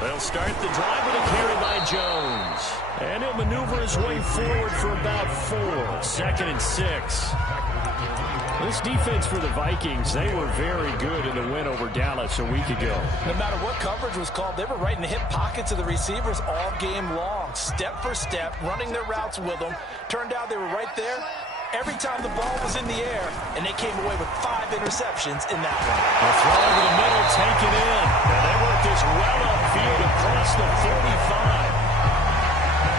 They'll start the drive with a carry by Jones. And he'll maneuver his way forward for about 4. 2nd and 6. This defense for the Vikings, they were very good in the win over Dallas a week ago. No matter what coverage was called, they were right in the hip pockets of the receivers all game long. Step for step, running their routes with them. Turned out they were right there every time the ball was in the air, and they came away with 5 interceptions in that one. A throw over the middle, taken in. And they worked this well upfield across the 45.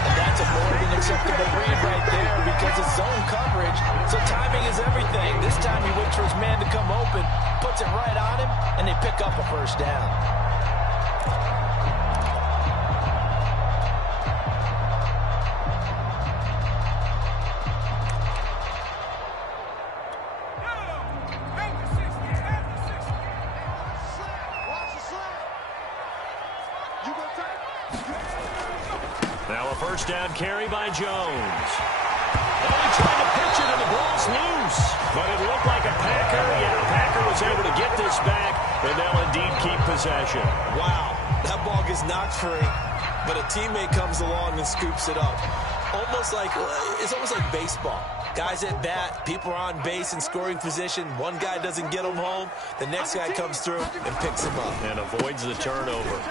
And that's a more than acceptable read right there because it's zone coverage, so timing is everything. This time he waits for his man to come open, puts it right on him, and they pick up a first down. Now a first down carry by Jones. Oh, he tried to pitch it and the ball's loose. But it looked like a Packer. Yeah, Packer was able to get this back, and they'll indeed keep possession. Wow, that ball gets knocked free, but a teammate comes along and scoops it up. It's almost like baseball. Guys at bat, people are on base in scoring position. One guy doesn't get them home. The next guy comes through and picks him up. And avoids the turnover.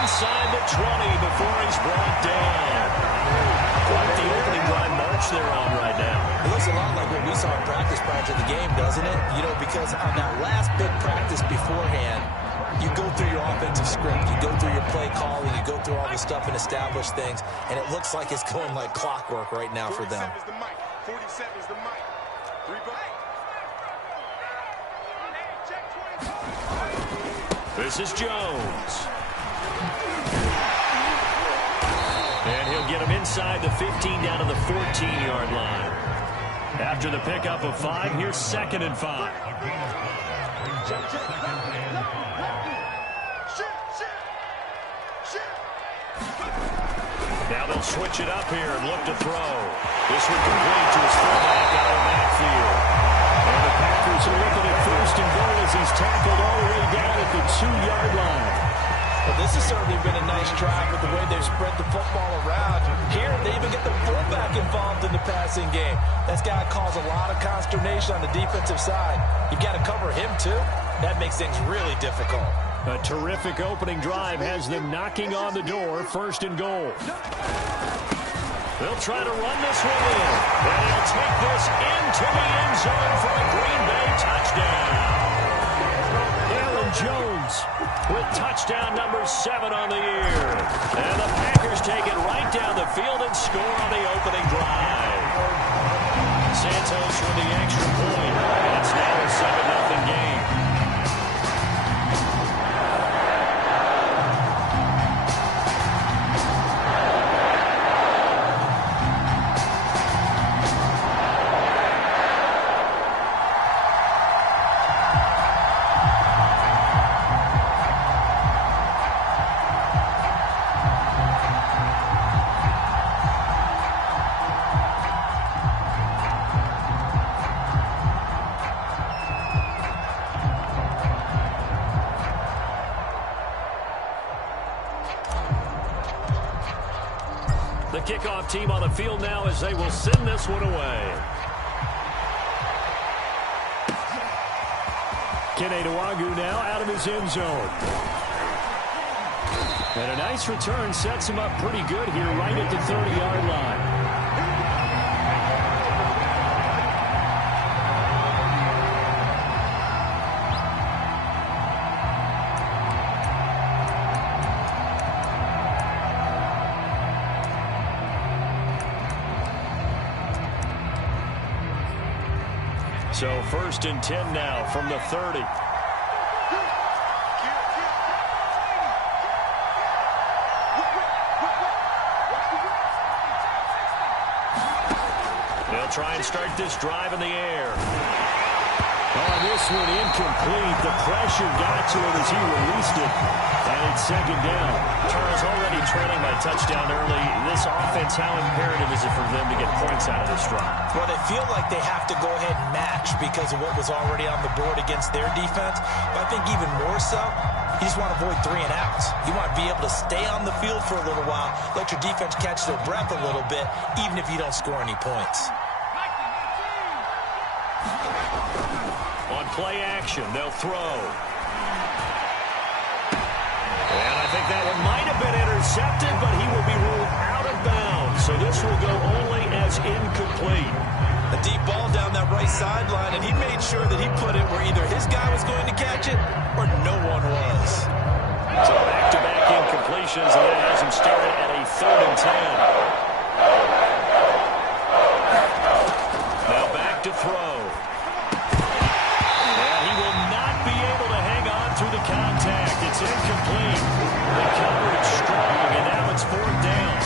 Inside the 20 before he's brought down. Quite the opening drive march they're on right now. It looks a lot like what we saw in practice prior to the game, doesn't it? You know, because on that last big practice beforehand, you go through your offensive script, you go through your play calling, you go through all the stuff and establish things, and it looks like it's going like clockwork right now for them. 47 is the mic. 3 bucks. This is Jones. And he'll get him inside the 15 down to the 14-yard line. After the pickup of 5, here's 2nd and 5. Now they'll switch it up here and look to throw. This would complete to his fullback out of the backfield. And the Packers are looking at 1st and goal as he's tackled all the way down at the 2-yard line. Well, this has certainly been a nice drive with the way they've spread the football around. Here, they even get the fullback involved in the passing game. That's got to cause a lot of consternation on the defensive side. You've got to cover him, too. That makes things really difficult. A terrific opening drive has them knocking on the door. 1st and goal. They'll try to run this one in. And he'll take this into the end zone for a Green Bay touchdown. Jones with touchdown number 7 on the year. And the Packers take it right down the field and score on the opening drive. Santos with the extra point. It's now a 7-0 game. The kickoff team on the field now as they will send this one away. Keneduagu now out of his end zone. And a nice return sets him up pretty good here right at the 30-yard line. So 1st and 10 now from the 30. They'll try and start this drive in the air. Oh, this one incomplete. The pressure got to him as he released it. And it's second down. Charles already trailing by touchdown early. This offense, how imperative is it for them to get points out of this drive? Well, they feel like they have to go ahead and match because of what was already on the board against their defense. But I think even more so, you just want to avoid 3 and outs. You want to be able to stay on the field for a little while, let your defense catch their breath a little bit, even if you don't score any points. On play action, they'll throw. And I think that one might have been intercepted, but he will be ruled out of bounds. So this will go only as incomplete. A deep ball down that right sideline, and he made sure that he put it where either his guy was going to catch it or no one was. So back-to-back incompletions, and that has him started at a 3rd and 10. Now back to throw. And he will not be able to hang on through the contact. It's incomplete. They covered strong, and now it's 4th down.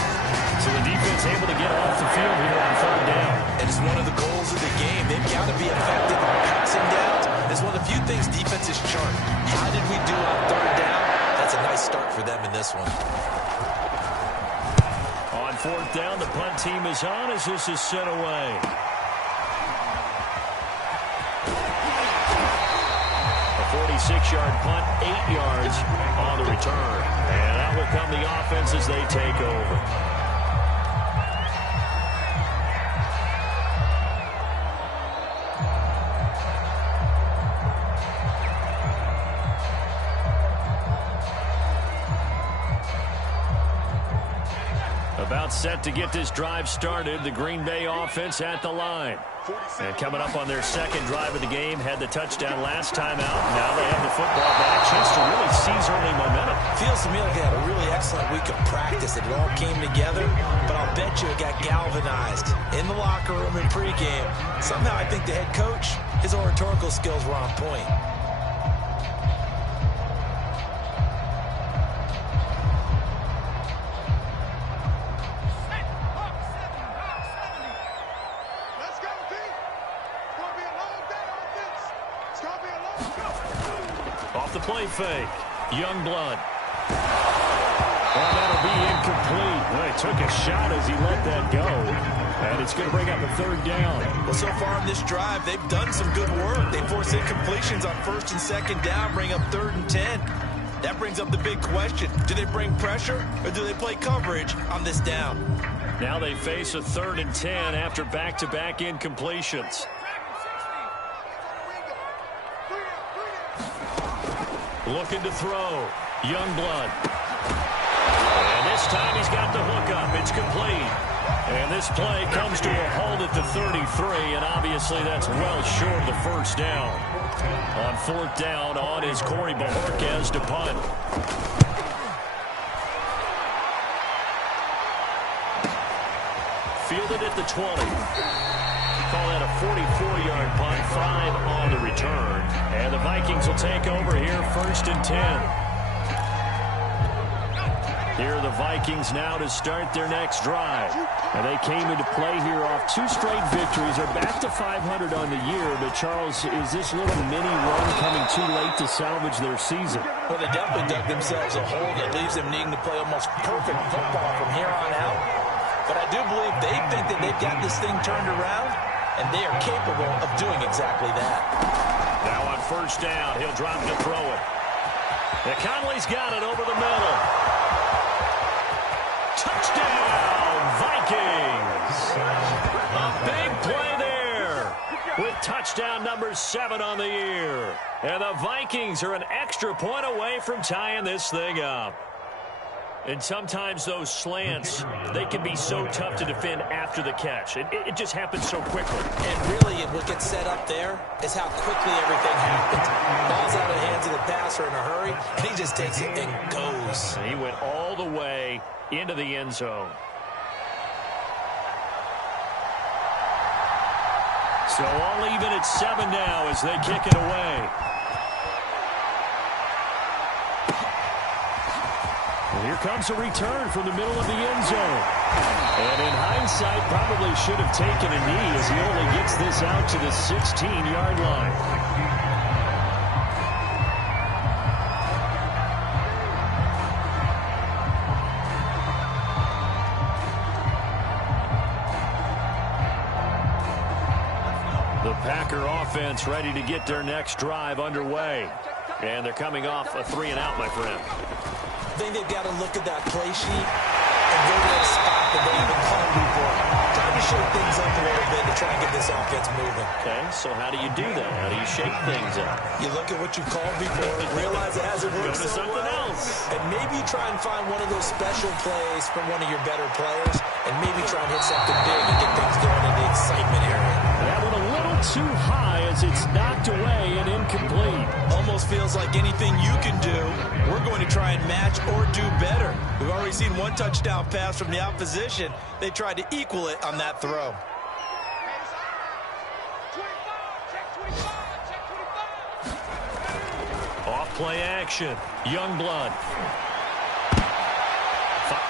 So the defense able to get off the field here on 3rd down. And it's one of the goals of the game. They've got to be effective on passing downs. It's one of the few things defenses chart. How did we do on 3rd down? That's a nice start for them in this one. On 4th down, the punt team is on as this is sent away. A 46-yard punt, 8 yards on the return. And that will come the offense as they take over. About set to get this drive started. The Green Bay offense at the line. And coming up on their 2nd drive of the game, had the touchdown last time out. Now they have the football back. Chance to really seize early momentum. Feels to me like they had a really excellent week of practice. It all came together, but I'll bet you it got galvanized in the locker room in pregame. Somehow I think the head coach, his oratorical skills were on point. Play fake. Youngblood. Oh, that'll be incomplete. Well, he took a shot as he let that go. And it's going to bring up a 3rd down. Well, so far in this drive, they've done some good work. They force incompletions on 1st and 2nd down, bring up 3rd and 10. That brings up the big question. Do they bring pressure or do they play coverage on this down? Now they face a 3rd and 10 after back-to-back incompletions. Looking to throw. Youngblood. And this time he's got the hook up. It's complete. And this play comes to a halt at the 33, and obviously that's well short of the 1st down. On 4th down, on is Corey Bajorquez to punt. Fielded at the 20. Call that a 44-yard punt, 5 on the return. And the Vikings will take over here 1st and 10. Here are the Vikings now to start their next drive. And they came into play here off 2 straight victories. They're back to 500 on the year. But, Charles, is this little mini run coming too late to salvage their season? Well, they definitely dug themselves a hole that leaves them needing to play almost perfect football from here on out. But I do believe they think that they've got this thing turned around, and they are capable of doing exactly that. Now on 1st down, he'll drop to throw it. And Conley's got it over the middle. Touchdown, Vikings! A big play there with touchdown number 7 on the year. And the Vikings are an extra point away from tying this thing up. And sometimes those slants, they can be so tough to defend after the catch. It just happens so quickly. And really, what gets set up there is how quickly everything happens. Ball's out of the hands of the passer in a hurry, and he just takes it and goes. And he went all the way into the end zone. So all even at 7 now as they kick it away. And here comes a return from the middle of the end zone. And in hindsight, probably should have taken a knee as he only gets this out to the 16-yard line. The Packer offense ready to get their next drive underway. And they're coming off a 3-and-out, my friend. I think they've got to look at that play sheet and go to that spot that they haven't called before. Time to shake things up a little bit to try and get this offense moving. Okay, so how do you do that? How do you shake things up? You look at what you called before, realize it hasn't worked Go to something else. and maybe you try and find one of those special plays from one of your better players, and maybe try and hit something big and get things going in the excitement area. That one a little too high as it's knocked away and incomplete. Almost feels like anything you can do, we're going to try and match or do better. We've already seen one touchdown pass from the opposition. They tried to equal it on that throw. Off play action. Youngblood.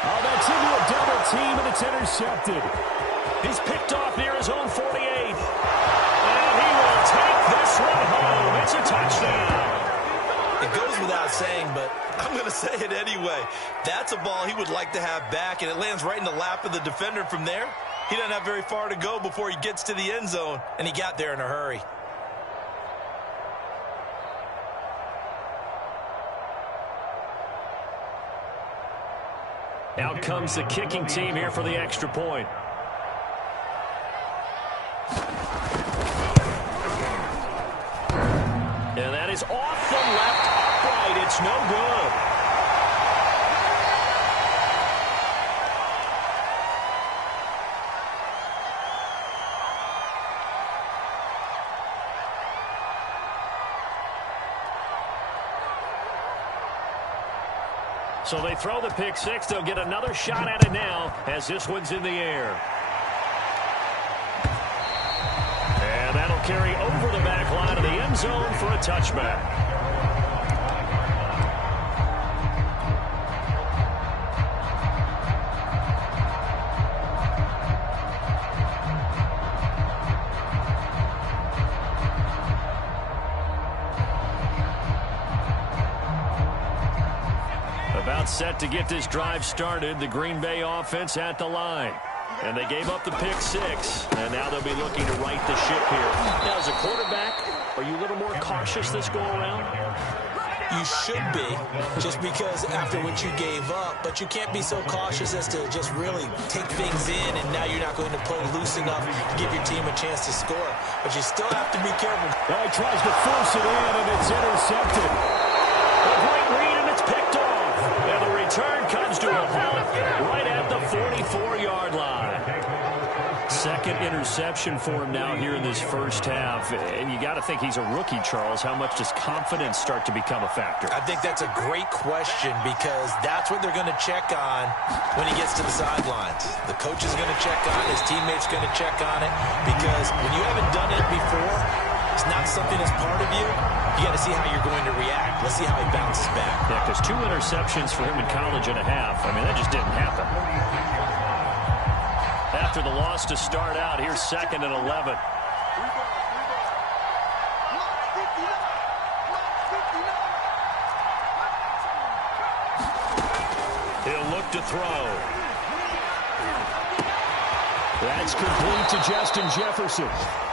Oh, that's into a double team, and it's intercepted. He's picked off near his own 48. And he will take this one home. It's a touchdown. It goes without saying, but I'm going to say it anyway. That's a ball he would like to have back, and it lands right in the lap of the defender from there. He doesn't have very far to go before he gets to the end zone, and he got there in a hurry. Out comes the kicking team here for the extra point. And that is off the left upright. It's no good. So they throw the pick six. They'll get another shot at it now as this one's in the air. And that'll carry over the back line of the end zone for a touchback. About set to get this drive started. The Green Bay offense at the line. And they gave up the pick six. And now they'll be looking to right the ship here. Now, as a quarterback, are you a little more cautious this go around? You should be, just because after what you gave up, but you can't be so cautious as to just really take things in, and now you're not going to play loose enough to give your team a chance to score. But you still have to be careful. Now he tries to force it in, and it's intercepted. A great read, and it's picked off. And the return comes to a halt right at the 44-yard line. Second interception for him now here in this first half. And you got to think he's a rookie, Charles. How much does confidence start to become a factor? I think that's a great question, because that's what they're going to check on when he gets to the sidelines. The coach is going to check on it. His teammates going to check on it, because when you haven't done it before, it's not something that's part of you. You got to see how you're going to react. Let's see how he bounces back. Yeah, because 2 interceptions for him in college and a half. I mean, that just didn't happen. After the loss to start out, here's 2nd and 11. He'll look to throw. That's complete to Justin Jefferson.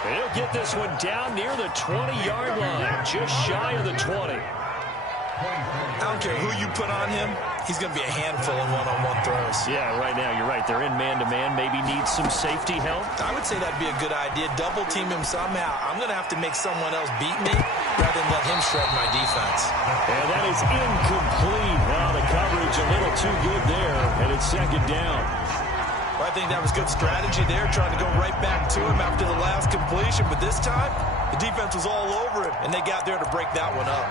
He'll get this one down near the 20-yard line, just shy of the 20. I don't care who you put on him, he's going to be a handful in one-on-one throws. Yeah, right now, you're right. They're in man-to-man. Maybe need some safety help. I would say that'd be a good idea. Double team him somehow. I'm going to have to make someone else beat me rather than let him shred my defense. And that is incomplete. Well, the coverage a little too good there, and it's 2nd down. Well, I think that was good strategy there, trying to go right back to him after the last completion. But this time, the defense was all over him, and they got there to break that one up.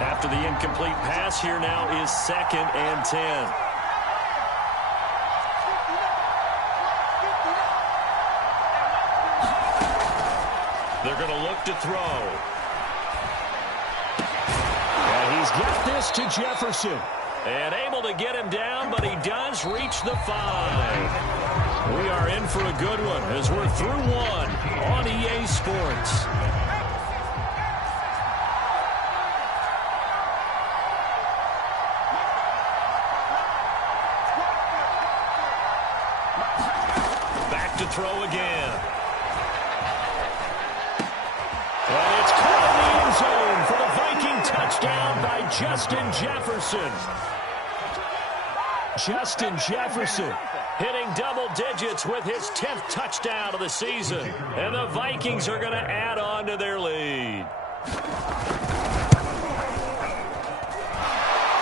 After the incomplete pass, here now is 2nd and 10. They're going to look to throw. And he's He's got this to Jefferson. And able to get him down, but he does reach the 5. We are in for a good one as we're through one on EA Sports. Back to throw again. And it's caught in the end zone for the Viking touchdown by Justin Jefferson. Justin Jefferson hitting double digits with his 10th touchdown of the season. And the Vikings are going to add on to their lead.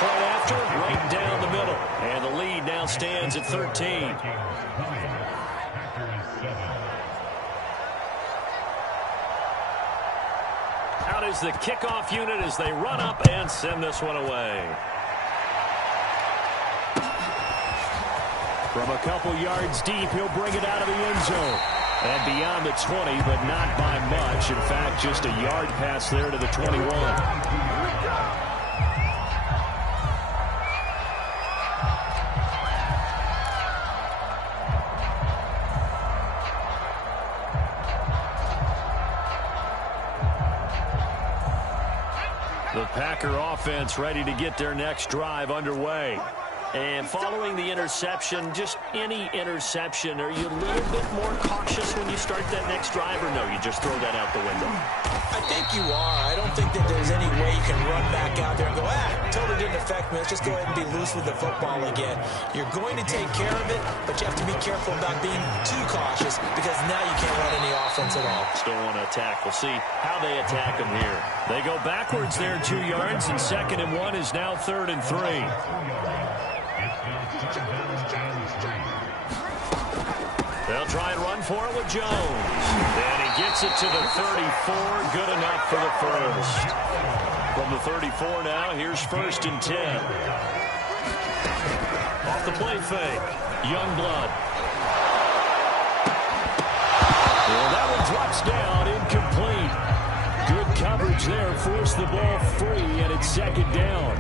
Point after, right down the middle. And the lead now stands at 13. Out is the kickoff unit as they run up and send this one away. From a couple yards deep, he'll bring it out of the end zone. And beyond the 20, but not by much. In fact, just a yard pass there to the 21. The Packer offense ready to get their next drive underway. And following the interception, just any interception, are you a little bit more cautious when you start that next drive, or no, you just throw that out the window? I think you are. I don't think that there's any way you can run back out there and go, totally didn't affect me. Let's just go ahead and be loose with the football again. You're going to take care of it, but you have to be careful about being too cautious because now you can't run any offense at all. Still want to attack. We'll see how they attack them here. They go backwards there 2 yards, and 2nd and 1 is now 3rd and 3. They'll try and run for it with Jones. And he gets it to the 34. Good enough for the first. From the 34 now, here's 1st and 10. Off the play fake. Youngblood. Well, that one drops down, incomplete. Good coverage there. Forced the ball free, and it's 2nd down.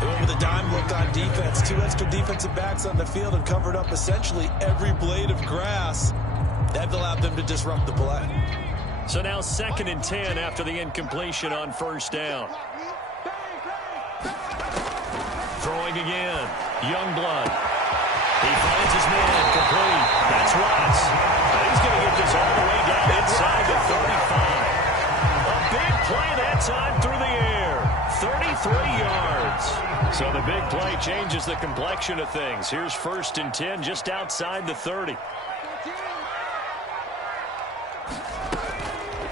They went with a dime look on defense. 2 extra defensive backs on the field and covered up essentially every blade of grass. That allowed them to disrupt the play. So now 2nd and 10 after the incompletion on 1st down. Throwing again. Youngblood. He finds his man. Complete. That's Watts. He's going to get this all the way down inside the 35. A big play that time through the air. 33 yards. So the big play changes the complexion of things. Here's 1st and 10 just outside the 30.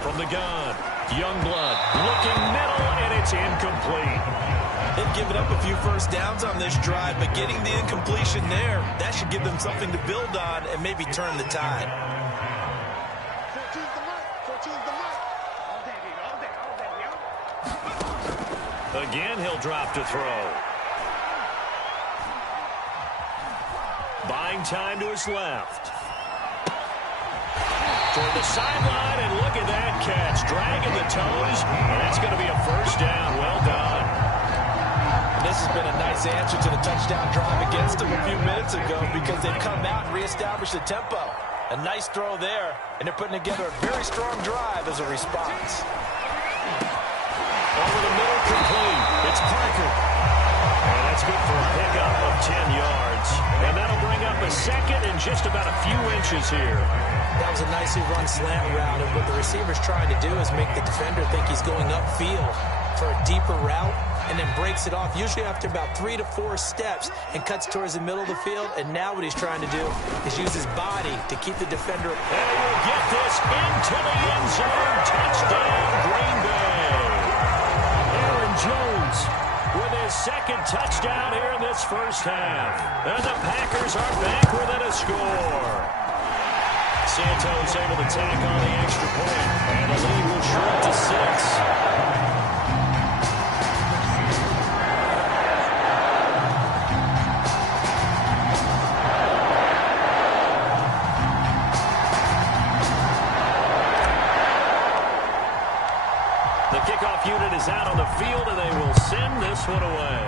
From the gun, Youngblood looking middle, and it's incomplete. They've given up a few first downs on this drive, but getting the incompletion there, that should give them something to build on and maybe turn the tide. Again, he'll drop to throw. Buying time to his left. Toward the sideline, and look at that catch. Dragging the toes, and that's going to be a 1st down. Well done. And this has been a nice answer to the touchdown drive against them a few minutes ago because they've come out and reestablished the tempo. A nice throw there, and they're putting together a very strong drive as a response. Over the middle, complete. It's Parker. And that's good for a pickup of 10 yards. And that'll bring up a 2nd and just about a few inches here. That was a nicely run slant route, and what the receiver's trying to do is make the defender think he's going upfield for a deeper route and then breaks it off, usually after about 3 to 4 steps, and cuts towards the middle of the field. And now what he's trying to do is use his body to keep the defender. And he will get this into the end zone. Touchdown, Green Bay. Aaron Jones with his 2nd touchdown here in this 1st half. And the Packers are back within a score. Santos able to tack on the extra point, and the lead will shrink to 6. unit is out on the field, and they will send this one away.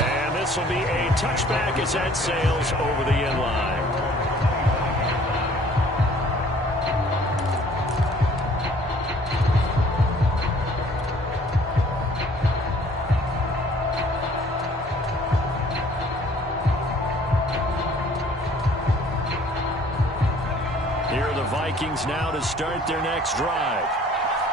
And this will be a touchback as that sails over the end line. Here are the Vikings now to start their next drive.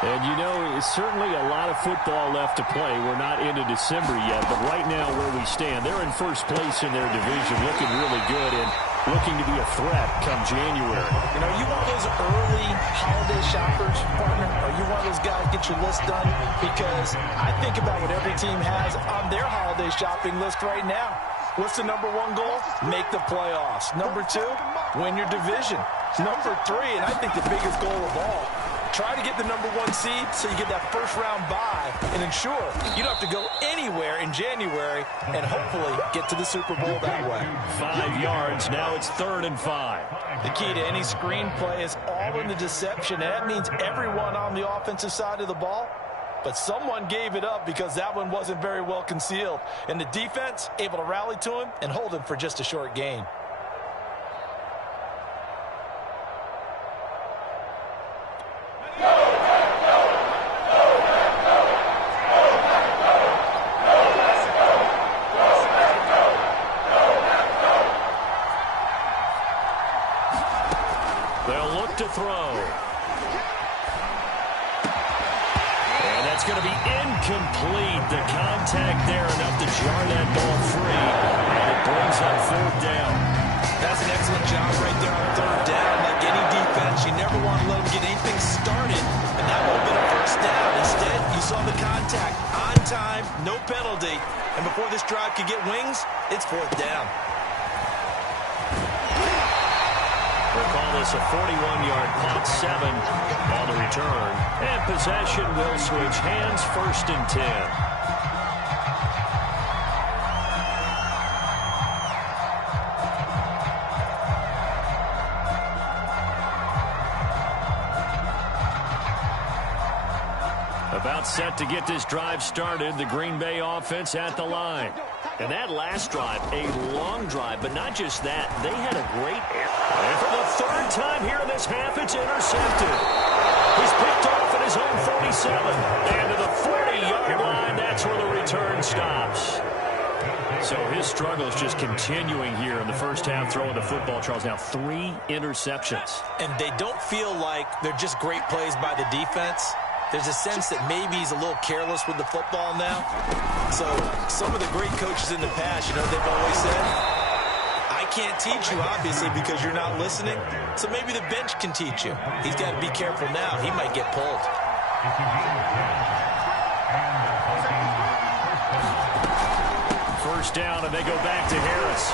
And, you know, it's certainly a lot of football left to play. We're not into December yet, but right now where we stand, they're in first place in their division, looking really good and looking to be a threat come January. You know, you one of those early holiday shoppers, partner? Are you one of those guys get your list done? Because I think about what every team has on their holiday shopping list right now. What's the number one goal? Make the playoffs. Number two, win your division. Number three, and I think the biggest goal of all, try to get the number one seed so you get that first round bye and ensure you don't have to go anywhere in January and hopefully get to the Super Bowl that way. 5 yards. Now it's 3rd and 5. The key to any screenplay is all in the deception. And that means everyone on the offensive side of the ball. But someone gave it up because that one wasn't very well concealed. And the defense able to rally to him and hold him for just a short gain. They'll look to throw. And that's going to be incomplete. The contact there enough to jar that ball free. And it brings up 4th down. That's an excellent job right there on 3rd down. Like any defense, you never want to let them get anything started. And that would have been a first down. Instead, you saw the contact on time, no penalty. And before this drive could get wings, it's 4th down. We'll call this a 41-yard punt, 7 on the return. And possession will switch hands, 1st and 10. About set to get this drive started, the Green Bay offense at the line. And that last drive, a long drive, but not just that. They had a great air. And for the 3rd time here in this half, it's intercepted. He's picked off at his own 47. And to the 40-yard line, that's where the return stops. So his struggle is just continuing here in the first half, throwing the football, Charles. Now 3 interceptions. And they don't feel like they're just great plays by the defense. There's a sense that maybe he's a little careless with the football now. So some of the great coaches in the past, you know, they've always said, I can't teach you, obviously, because you're not listening. So maybe the bench can teach you. He's got to be careful now. He might get pulled. First down, and they go back to Harris.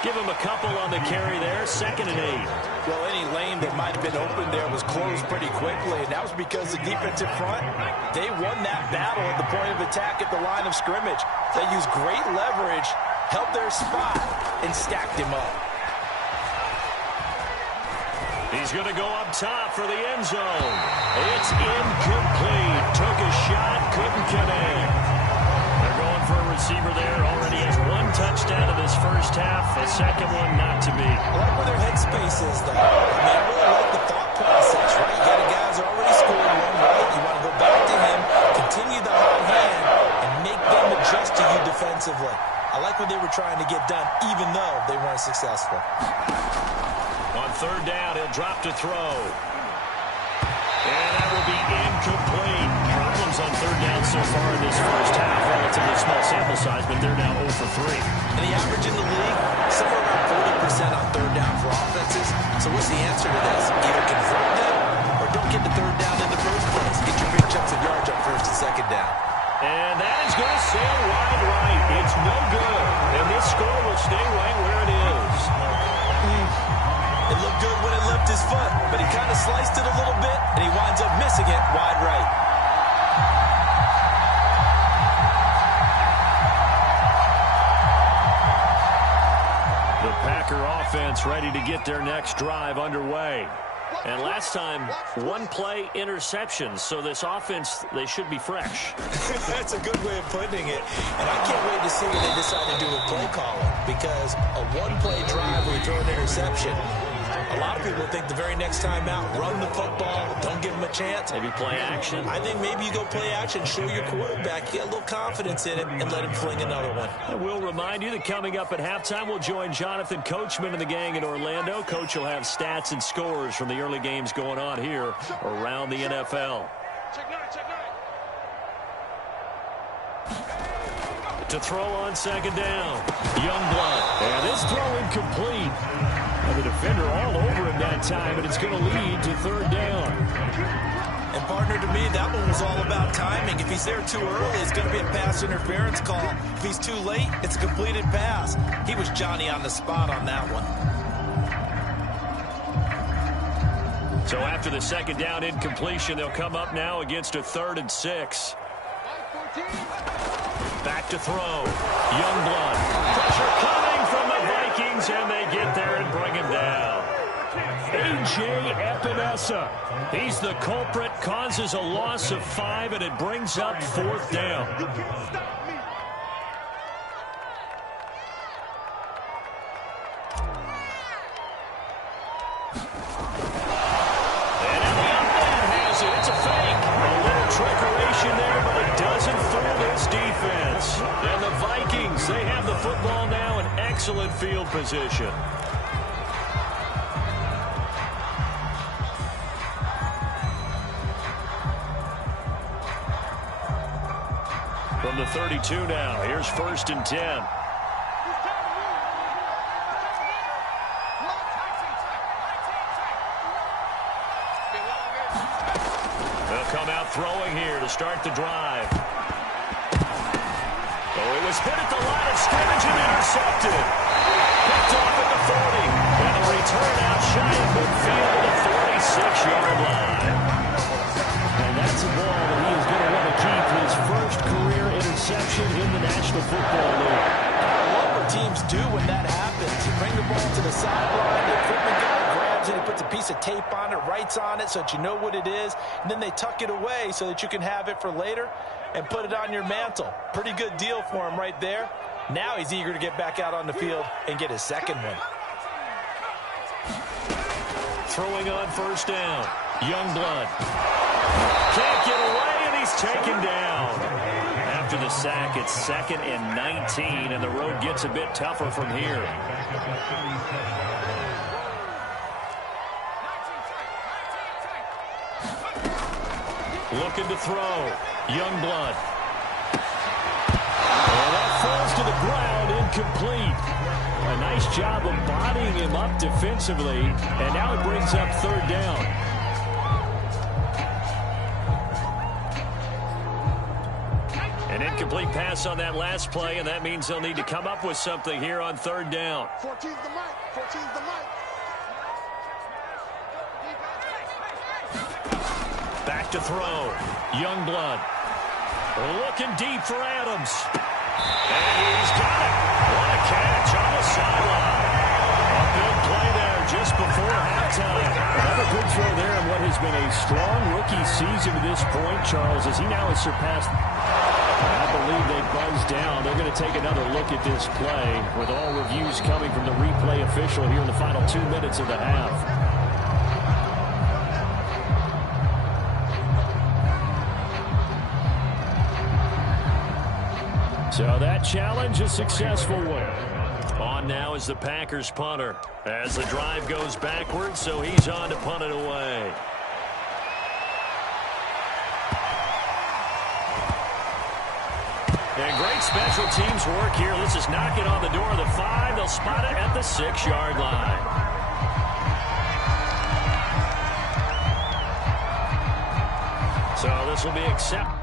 Give him a couple on the carry there. 2nd and 8. Well, any lane that might have been open there was closed pretty quickly, and that was because the defensive front, they won that battle at the point of attack at the line of scrimmage. They used great leverage, held their spot, and stacked him up. He's going to go up top for the end zone. It's incomplete. Took a shot, couldn't connect. They're going for a receiver there. Already has 1 touchdown in this first half. A second one not to be. I like where their headspace is, though. I mean, I really like the thought process, right? You got a guy who's already scored one, right? You want to go back to him, continue the hot hand, and make them adjust to you defensively. I like what they were trying to get done, even though they weren't successful. On 3rd down, he'll drop to throw. And that will be incomplete. Problems on 3rd down so far in this first half. Relatively small sample size, but they're now 0 for 3. And the average in the league, somewhere around 40% on 3rd down for offenses. So what's the answer to this? Either convert them or don't get the 3rd down in the first place. Get your big chunks of yards on 1st and 2nd down. And that is going to sail wide right. It's no good. And this score will stay right where it is. It looked good when it left his foot, but he kind of sliced it a little bit, and he winds up missing it wide right. The Packer offense ready to get their next drive underway. And last time, one play interception. So this offense, they should be fresh. That's a good way of putting it. And I can't wait to see what they decide to do with play calling, because a one-play drive where you throw an interception, a lot of people think the very next time out, run the football, don't give them a chance. Maybe play action. I think maybe you go play action, show your quarterback, get a little confidence in it, and let him fling another one. And we'll remind you that coming up at halftime, we'll join Jonathan Coachman and the gang in Orlando. Coach will have stats and scores from the early games going on here around the NFL. Check nine. To throw on second down, Youngblood. And this throw incomplete. And the defender all over him that time, and it's going to lead to third down. And partner, to me, that one was all about timing. If he's there too early, it's going to be a pass interference call. If he's too late, it's a completed pass. He was Johnny on the spot on that one. So after the second down incompletion, they'll come up now against a 3rd and 6. Back to throw. Youngblood. Pressure coming from the Vikings, and they get there and bring him down. A.J. Epinesa. He's the culprit, causes a loss of 5, and it brings up 4th down. And Elliott has it. It's a fake. A little trickeration there, but it doesn't fool this defense. And the Vikings, they have the football now in excellent field position. From the 32 now, here's 1st and 10. They'll come out throwing here to start the drive. Oh, it was hit at the line of scrimmage and intercepted. Picked off at the 40. And a return out shy of midfield to the 46-yard line. And that's a ball that he is going to want to keep, his first career interception in the National Football League. I love what teams do when that happens. You bring the ball to the sideline, the equipment guy grabs it, he puts a piece of tape on it, writes on it so that you know what it is, and then they tuck it away so that you can have it for later and put it on your mantle. Pretty good deal for him right there. Now he's eager to get back out on the field and get his second one. Throwing on 1st down, Youngblood. Can't get away, and he's taken down. After the sack, it's 2nd and 19, and the road gets a bit tougher from here. Looking to throw, Youngblood. And that falls to the ground, incomplete. A nice job of bodying him up defensively, and now it brings up 3rd down. An incomplete pass on that last play, and that means they'll need to come up with something here on 3rd down. 14's the mic. 14's the mic. Back to throw. Youngblood. Looking deep for Adams. And he's got it. What a catch on the sideline. A big play there just before halftime. Another good throw there in what has been a strong rookie season to this point, Charles, as he now has surpassed. I believe they buzzed down. They're going to take another look at this play with all reviews coming from the replay official here in the final 2 minutes of the half. So that challenge, a successful one. On now is the Packers punter. As the drive goes backwards, so he's on to punt it away. And great special teams work here. Let's just knock it on the door of the 5. They'll spot it at the 6-yard line. So this will be accepted.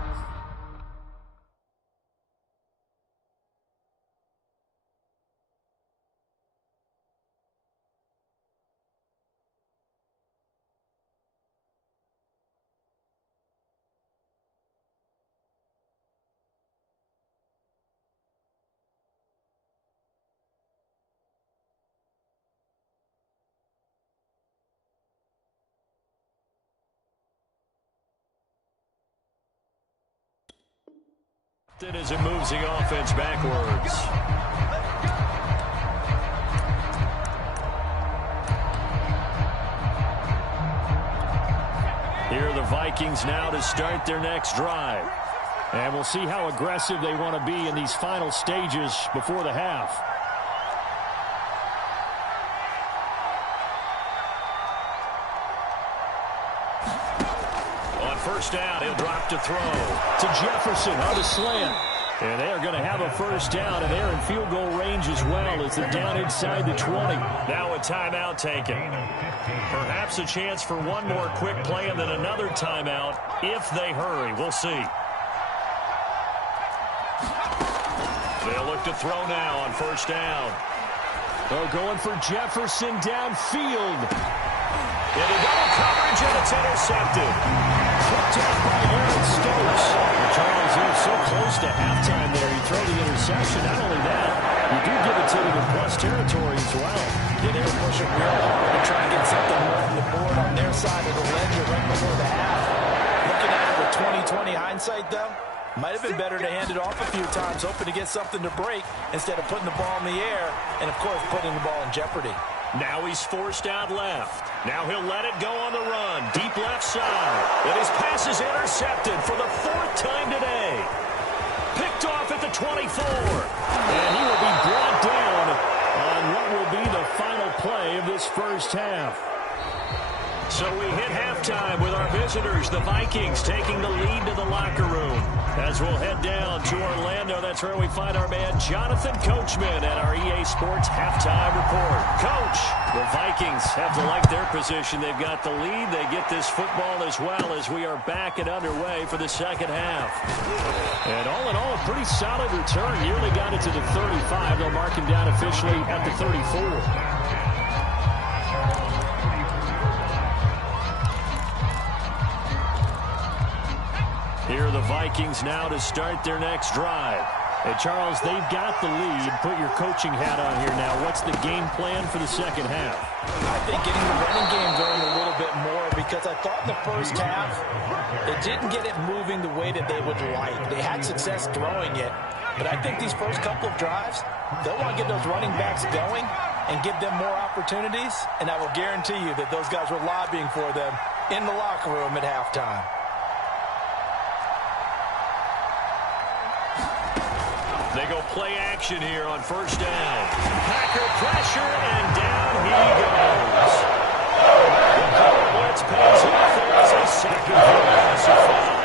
As it moves the offense backwards. Here are the Vikings now to start their next drive. And we'll see how aggressive they want to be in these final stages before the half. On first down, he'll drop to throw. To Jefferson on the slant. And they are going to have a first down, and they're in field goal range as well as they're down inside the 20. Now a timeout taken. Perhaps a chance for one more quick play and then another timeout if they hurry. We'll see. They'll look to throw now on first down. They're going for Jefferson downfield. Into double coverage, and it's intercepted. Picked off by Aaron Stokes. Charles, he was so close to halftime there. You throw the interception. Not only that, you do give it to them in plus territory as well. Yeah, they were pushing real hard to try and get something more on the board on their side of the ledger right before the half. Looking at it with 20/20 hindsight, though, might have been better to hand it off a few times, hoping to get something to break instead of putting the ball in the air and, of course, putting the ball in jeopardy. Now he's forced out left. Now he'll let it go on the run. Deep left side. And his pass is intercepted for the fourth time today. Picked off at the 24. And he will be brought down on what will be the final play of this first half. So we hit halftime with our visitors, the Vikings, taking the lead to the locker room. As we'll head down to Orlando, that's where we find our man Jonathan Coachman at our EA Sports Halftime Report. Coach, the Vikings have to like their position. They've got the lead. They get this football as well as we are back and underway for the second half. And all in all, a pretty solid return. Nearly got it to the 35. They'll mark him down officially at the 34. Here are the Vikings now to start their next drive. And Charles, they've got the lead. Put your coaching hat on here now. What's the game plan for the second half? I think getting the running game going a little bit more, because I thought in the first half it didn't get it moving the way that they would like. They had success throwing it, but I think these first couple of drives, they'll want to get those running backs going and give them more opportunities, and I will guarantee you that those guys were lobbying for them in the locker room at halftime. They go play action here on first down. Packer pressure, and down he goes. The cover blitz pays off there as a second for a loss of 5.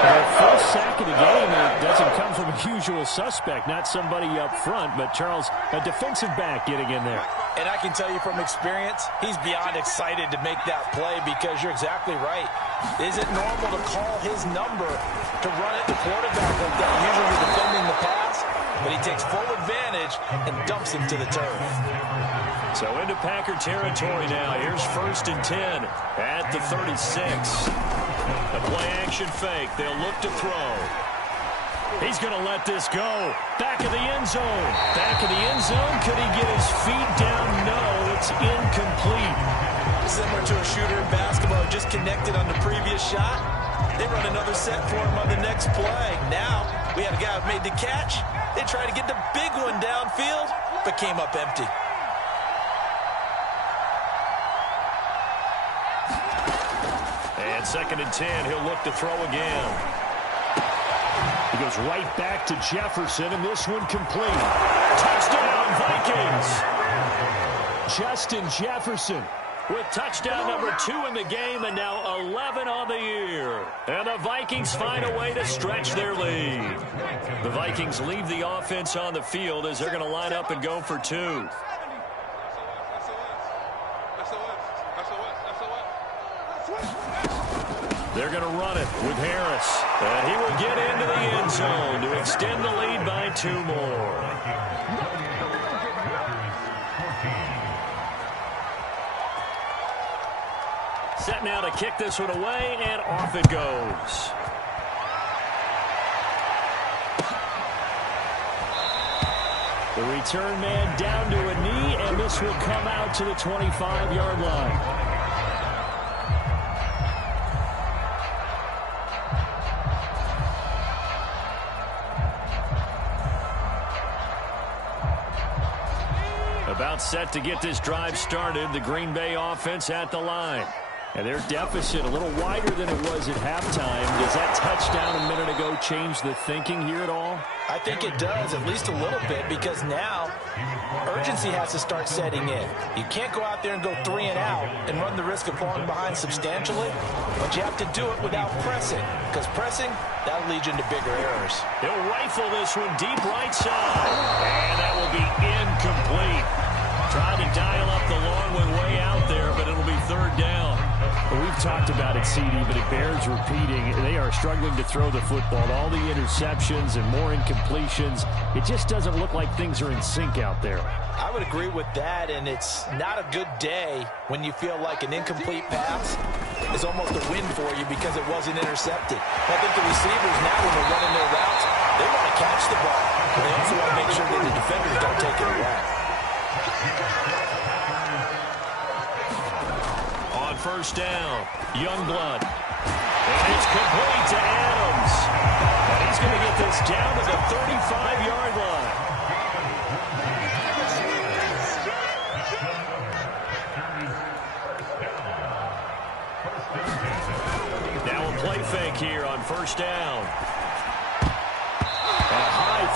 Their first sack of the game, it doesn't come from a usual suspect, not somebody up front, but Charles, a defensive back getting in there. And I can tell you from experience, he's beyond excited to make that play, because you're exactly right. Is it normal to call his number to run at the quarterback like that, usually defending the pass? But he takes full advantage and dumps him to the turf. So into Packer territory now. Here's 1st and 10 at the 36. The play action fake. They'll look to throw. He's going to let this go. Back of the end zone. Back of the end zone. Could he get his feet down? No, it's incomplete. Similar to a shooter in basketball, just connected on the previous shot. They run another set for him on the next play. Now, we had a guy who made the catch. They tried to get the big one downfield, but came up empty. And 2nd and 10, he'll look to throw again. He goes right back to Jefferson, and this one complete. Touchdown, Vikings! Justin Jefferson with touchdown number 2 in the game, and now 11 on the year. And the Vikings find a way to stretch their lead. The Vikings leave the offense on the field as they're going to line up and go for 2. They're going to run it with Harris. And he will get into the end zone to extend the lead by 2 more. Set now to kick this one away, and off it goes. The return man down to a knee, and this will come out to the 25-yard line. About set to get this drive started. The Green Bay offense at the line. And their deficit a little wider than it was at halftime. Does that touchdown a minute ago change the thinking here at all? I think it does, at least a little bit, because now urgency has to start setting in. You can't go out there and go 3 and out and run the risk of falling behind substantially, but you have to do it without pressing, because pressing, that'll lead you into bigger errors. He'll rifle this one deep right side, and that will be incomplete. Trying to dial up the long one way out there, but it'll be third down. Well, we've talked about it, CD, but it bears repeating. They are struggling to throw the football. All the interceptions and more incompletions. It just doesn't look like things are in sync out there. I would agree with that, and it's not a good day when you feel like an incomplete pass is almost a win for you because it wasn't intercepted. I think the receivers now, when they're running their routes, they want to catch the ball, but they also want to make sure that the defenders don't take it away. On first down, Youngblood. And it's complete to Adams. And he's going to get this down to the 35-yard line. Now a play fake here on first down.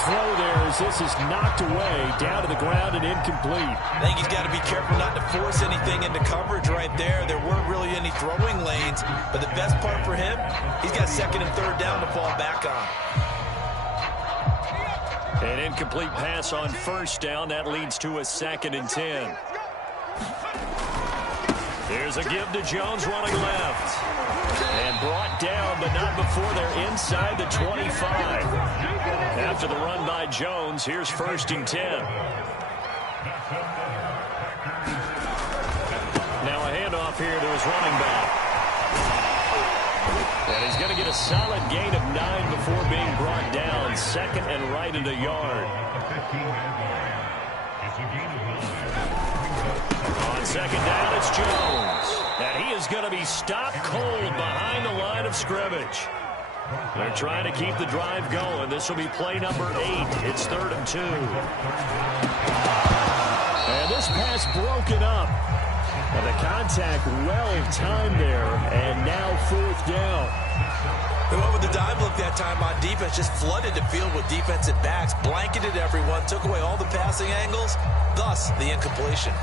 Throw there as this is knocked away, down to the ground and incomplete. I think he's got to be careful not to force anything into coverage right there. There weren't really any throwing lanes, but the best part for him, he's got second and third down to fall back on. An incomplete pass on first down. That leads to a 2nd and 10. There's a give to Jones running left. And brought down, but not before they're inside the 25. After the run by Jones, here's 1st and 10. Now a handoff here to his running back. And he's going to get a solid gain of 9 before being brought down. 2nd and right at a yard. On 2nd down, it's Jones. And he is going to be stopped cold behind the line of scrimmage. They're trying to keep the drive going. This will be play number 8. It's 3rd and 2. And this pass broken up. And the contact well timed there. And now 4th down. They went with the dime look that time on defense. Just flooded the field with defensive backs. Blanketed everyone. Took away all the passing angles. Thus, the incompletion.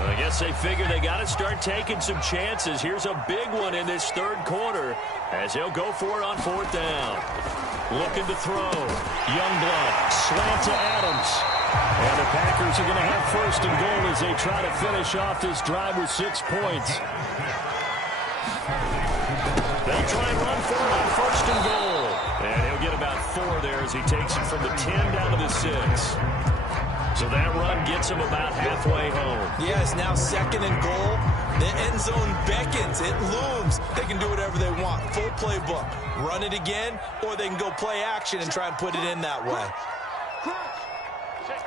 I guess they figure they got to start taking some chances. Here's a big one in this 3rd quarter as he'll go for it on 4th down. Looking to throw. Youngblood. Slant to Adams. And the Packers are going to have 1st and goal as they try to finish off this drive with 6 points. They'll try and run for it on 1st and goal. And he'll get about 4 there as he takes it from the 10 down to the 6. So that run gets him about halfway home. Yeah, it's now 2nd and goal. The end zone beckons. It looms. They can do whatever they want. Full playbook. Run it again, or they can go play action and try and put it in that way. Check.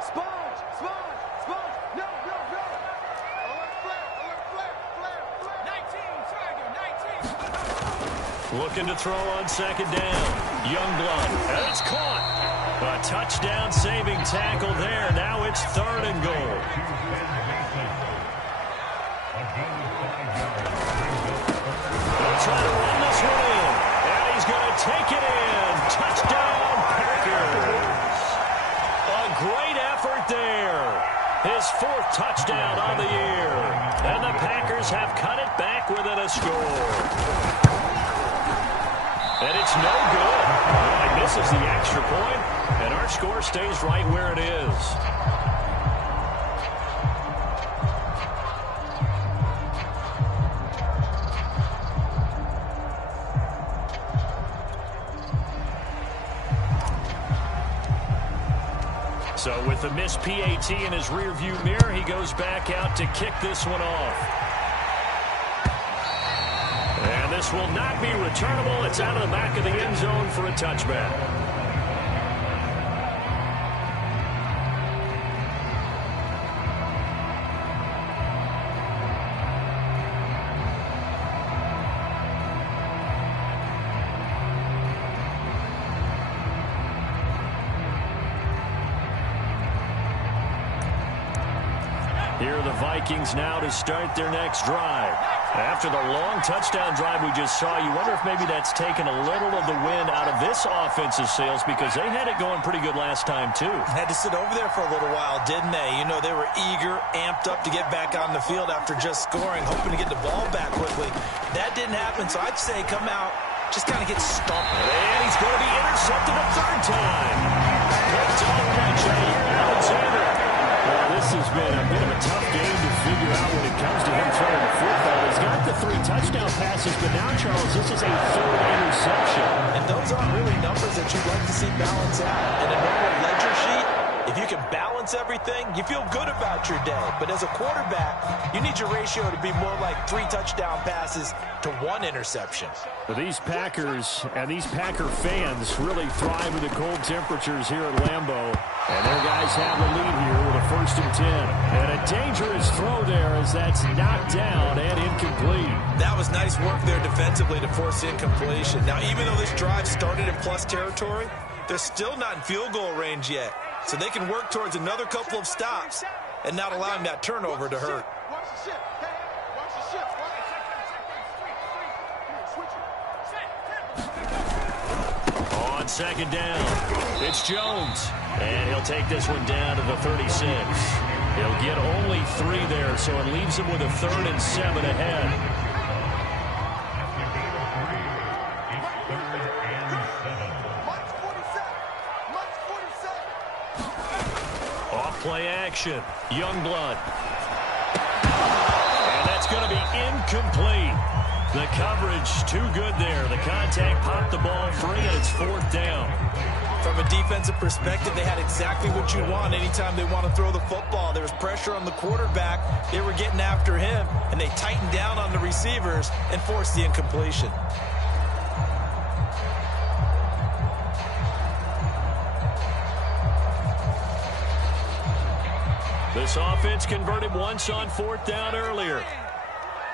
Sponge. No. Alert flare. 19, Tiger, 19. Looking to throw on 2nd down. Youngblood. And it's caught. A touchdown-saving tackle there. Now it's 3rd and goal. They'll try to run this one in. And he's going to take it in. Touchdown, Packers. A great effort there. His 4th touchdown on the year. And the Packers have cut it back within a score. And it's no good. He misses the extra point. And our score stays right where it is. So with the missed PAT in his rearview mirror, he goes back out to kick this one off. And this will not be returnable. It's out of the back of the end zone for a touchback. Here are the Vikings now to start their next drive. After the long touchdown drive we just saw, you wonder if maybe that's taken a little of the wind out of this offensive sails, because they had it going pretty good last time too. Had to sit over there for a little while, didn't they? You know, they were eager, amped up to get back on the field after just scoring, hoping to get the ball back quickly. That didn't happen, so I'd say come out, just kind of get stomped. And he's going to be intercepted a third time. Picked off by Jair Alexander. Well, this has been a bit of a tough game to figure out when it comes to him throwing the football. He's got the 3 touchdown passes, but now, Charles, this is a 3rd interception. And those aren't really numbers that you'd like to see balance out. In a normal ledger sheet, if you can balance everything, you feel good about your day. But as a quarterback, you need your ratio to be more like 3 touchdown passes to 1 interception. But these Packers and these Packer fans really thrive in the cold temperatures here at Lambeau. And their guys have the lead here with a 1st and 10. And a dangerous throw there as that's knocked down and incomplete. That was nice work there defensively to force incompletion. Now, even though this drive started in plus territory, they're still not in field goal range yet. So they can work towards another couple of stops and not allowing that turnover to hurt. Watch the ship. Hey, watch the ship. On 2nd down, it's Jones. And he'll take this one down to the 36. He'll get only 3 there, so it leaves him with a 3rd and 7 ahead. Play action. Youngblood. And that's going to be incomplete. The coverage too good there. The contact popped the ball free, and it's 4th down. From a defensive perspective, they had exactly what you want anytime they want to throw the football. There was pressure on the quarterback. They were getting after him, and they tightened down on the receivers and forced the incompletion. This offense converted once on 4th down earlier.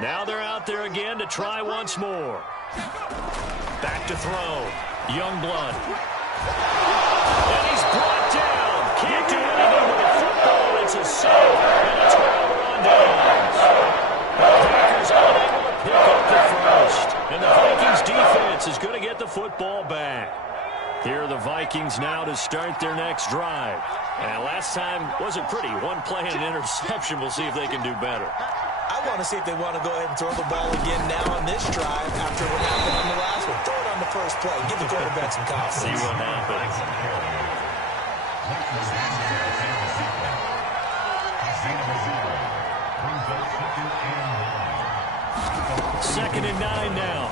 Now they're out there again to try once more. Back to throw. Youngblood. And he's brought down. Can't do anything with the football. It's a sack, and it's over on downs. The Packers unable to pick up the first. And the Vikings defense is going to get the football back. Here are the Vikings now to start their next drive. And last time wasn't pretty. 1 play and an interception. We'll see if they can do better. I want to see if they want to go ahead and throw the ball again now on this drive after what happened on the last one. Throw it on the first play. Give the quarterback some confidence. See what happens. 2nd and 9 now.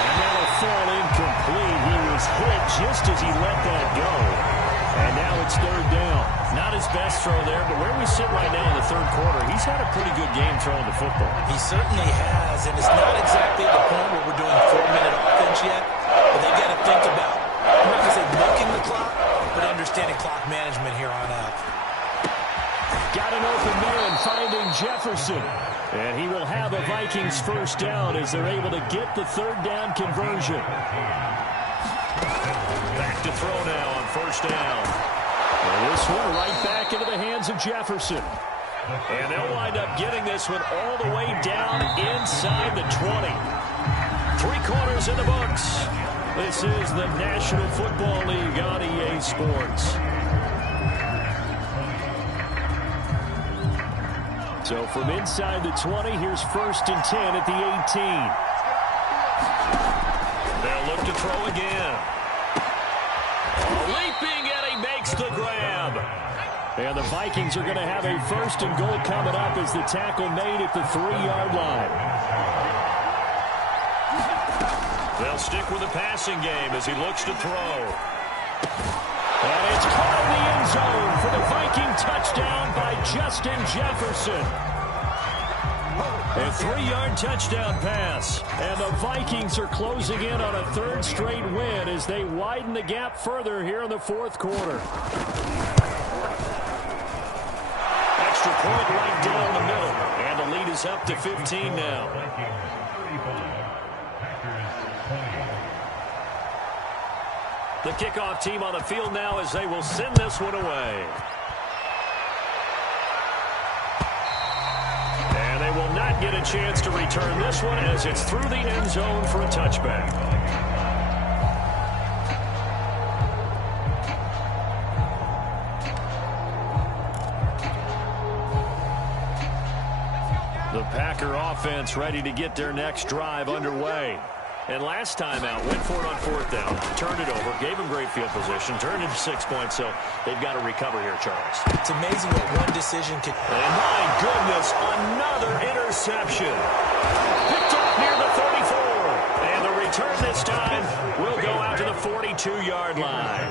And that'll fall incomplete. He was hit just as he let that go. And now it's 3rd down. Not his best throw there, but where we sit right now in the 3rd quarter, he's had a pretty good game throwing the football. He certainly has, and it's not exactly at the point where we're doing 4-minute offense yet, but they've got to think about, I'm not going to say milking the clock, but understanding clock management here on out. Got an open man finding Jefferson. And he will have a Vikings 1st down as they're able to get the 3rd down conversion. Back to throw now on 1st down. And this one right back into the hands of Jefferson. And they'll wind up getting this one all the way down inside the 20. 3 quarters in the books. This is the National Football League on EA Sports. So from inside the 20, here's 1st and 10 at the 18. They'll look to throw again. Leaping, and he makes the grab. And the Vikings are going to have a 1st and goal coming up as the tackle made at the 3-yard line. They'll stick with the passing game as he looks to throw. And it's caught in the end zone for the Viking touchdown by Justin Jefferson. A 3-yard touchdown pass. And the Vikings are closing in on a 3rd straight win as they widen the gap further here in the 4th quarter. Extra point right down the middle. And the lead is up to 15 now. The kickoff team on the field now as they will send this one away. they will not get a chance to return this one as it's through the end zone for a touchback. The Packer offense ready to get their next drive underway. And last time out, went for it on fourth down, turned it over, gave them great field position, turned into 6 points, so they've got to recover here, Charles. It's amazing what one decision can... And my goodness, another interception. Picked up near the 34. And the return this time will go out to the 42-yard line.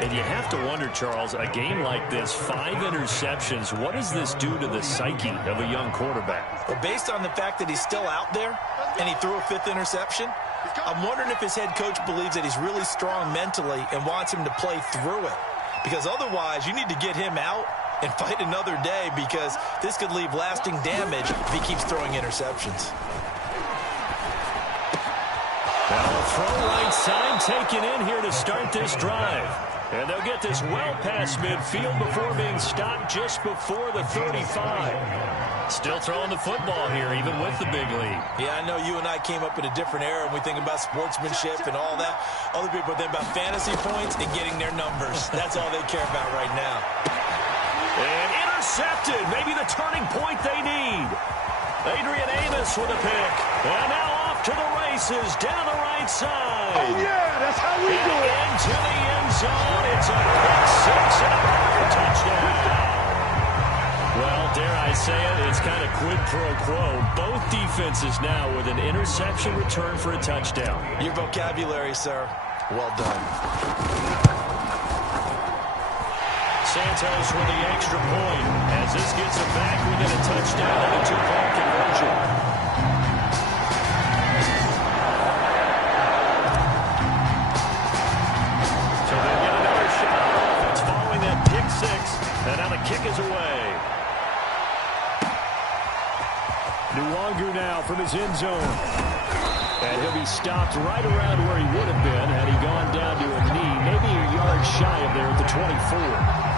And you have to wonder, Charles, a game like this, 5 interceptions, what does this do to the psyche of a young quarterback? Well, based on the fact that he's still out there and he threw a 5th interception, I'm wondering if his head coach believes that he's really strong mentally and wants him to play through it. Because otherwise, you need to get him out and fight another day, because this could leave lasting damage if he keeps throwing interceptions. Now a throw right side taken in here to start this drive. And they'll get this well past midfield before being stopped just before the 35. Still throwing the football here, even with the big lead. Yeah, I know you and I came up in a different era, and we think about sportsmanship and all that. Other people think about fantasy points and getting their numbers. That's all they care about right now. And intercepted. Maybe the turning point they need. Adrian Amos with a pick. And now off to the races down the right side. Oh, yeah, that's how we do it. Into the end zone. It's a pick 6 and a Packer touchdown. Well, dare I say it, it's kind of quid pro quo. Both defenses now with an interception return for a touchdown. Your vocabulary, sir. Well done. Santos with the extra point as this gets him back within a touchdown and a 2-point conversion. So they get another shot on offense following that pick 6, and now the kick is away. Nwangu now from his end zone. And he'll be stopped right around where he would have been had he gone down to a knee, maybe a yard shy of there at the 24.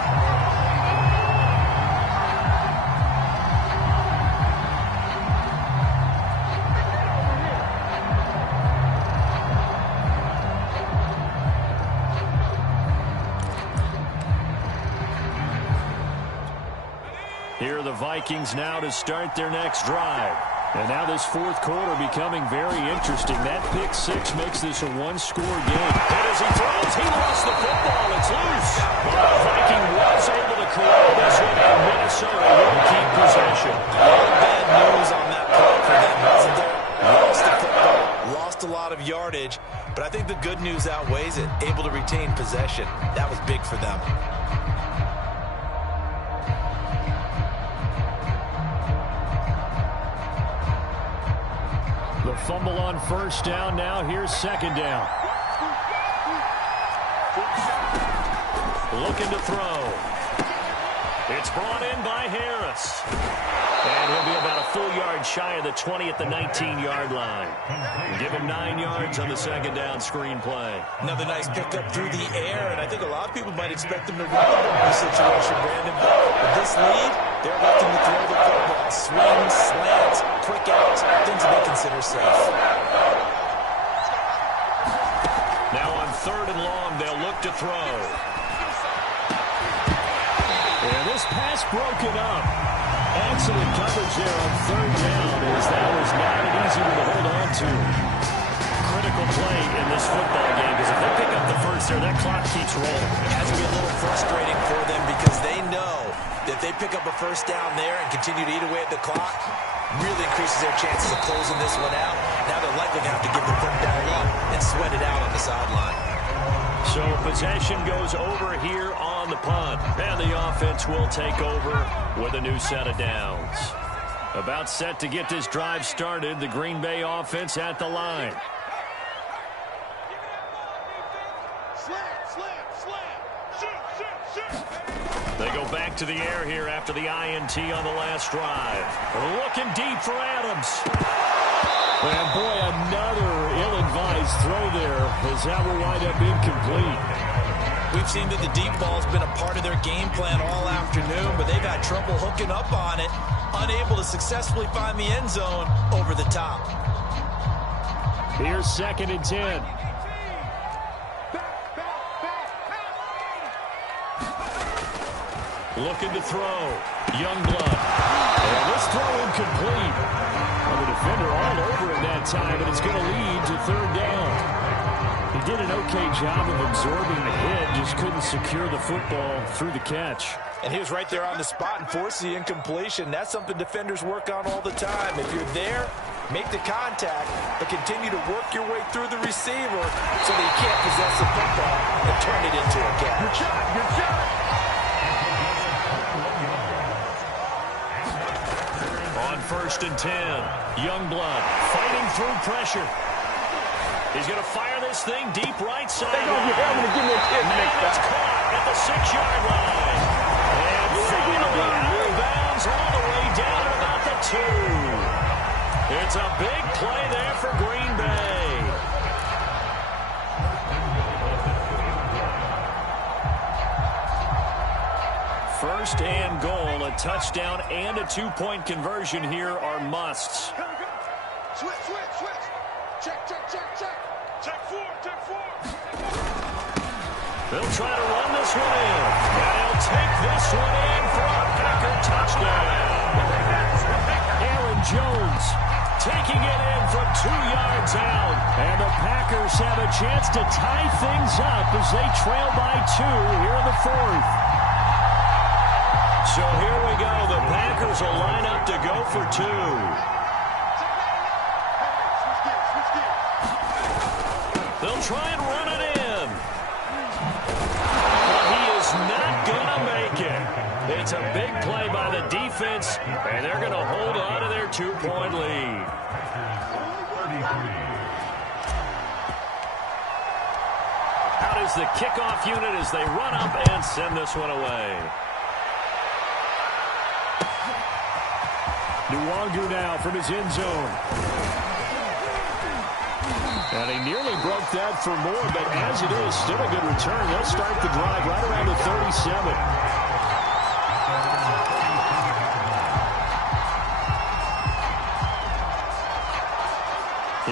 Here are the Vikings now to start their next drive. And now this fourth quarter becoming very interesting. That pick 6 makes this a one-score game. And as he throws, he lost the football. It's loose. But the Viking was able to corral this one, and Minnesota will keep possession. A lot of bad news on that play for them, wasn't there? Lost the football, lost a lot of yardage, but I think the good news outweighs it. Able to retain possession. That was big for them. The fumble on first down. Now here's second down. Looking to throw. It's brought in by Harris. And he'll be about a full yard shy of the 20 at the 19-yard line. Give him 9 yards on the second down screen play. Another nice pickup through the air, and I think a lot of people might expect him to run the ball in this situation, Brandon. But with this lead, they're looking to throw the football. Swings, slants, quick outs, things that they consider safe. Now on 3rd and long, they'll look to throw. And this pass broken up. Excellent coverage there on 3rd down, as that was not an easy one to hold on to. Critical play in this football game, because if they pick up the first there, that clock keeps rolling. It has to be a little frustrating for them, because they know that if they pick up a first down there and continue to eat away at the clock, really increases their chances of closing this one out. Now they're likely going to have to give the football up and sweat it out on the sideline. So possession goes over here on the punt. And the offense will take over with a new set of downs. About set to get this drive started. The Green Bay offense at the line. They go back to the air here after the INT on the last drive. Looking deep for Adams. And boy, another ill-advised throw there, as that will wind up incomplete. We've seen that the deep ball's been a part of their game plan all afternoon, but they've had trouble hooking up on it, unable to successfully find the end zone over the top. Here's 2nd and 10. Looking to throw. Youngblood. And this throw incomplete. Well, the defender all over him that time, and it's going to lead to 3rd down. He did an okay job of absorbing the hit, just couldn't secure the football through the catch. And he was right there on the spot and forced the incompletion. That's something defenders work on all the time. If you're there, make the contact, but continue to work your way through the receiver so that he can't possess the football and turn it into a catch. Good shot, good shot. On 1st and 10, Youngblood fighting through pressure. He's going to fire this thing deep right side. Take off your helmet and give me a kiss next Now it's time. caught at the 6-yard line. And finally out of bounds all the way down to about the 2. It's a big play there for Green Bay. First and goal, a touchdown and a 2-point conversion here are musts. Switch, switch, switch. Check, check, check, check. Check 4, check 4. They'll try to run this one in. And they'll take this one in for a Packer touchdown. Aaron Jones taking it in from 2 yards out. And the Packers have a chance to tie things up as they trail by 2 here in the 4th. So here we go. The Packers will line up to go for 2. They'll try and run it in. But he is not going to make it. It's a big play by the defense, and they're going to hold on to their 2-point lead. Out is the kickoff unit as they run up and send this one away. Nwangu now from his end zone. And he nearly broke that for more, but as it is, still a good return. They'll start the drive right around the 37.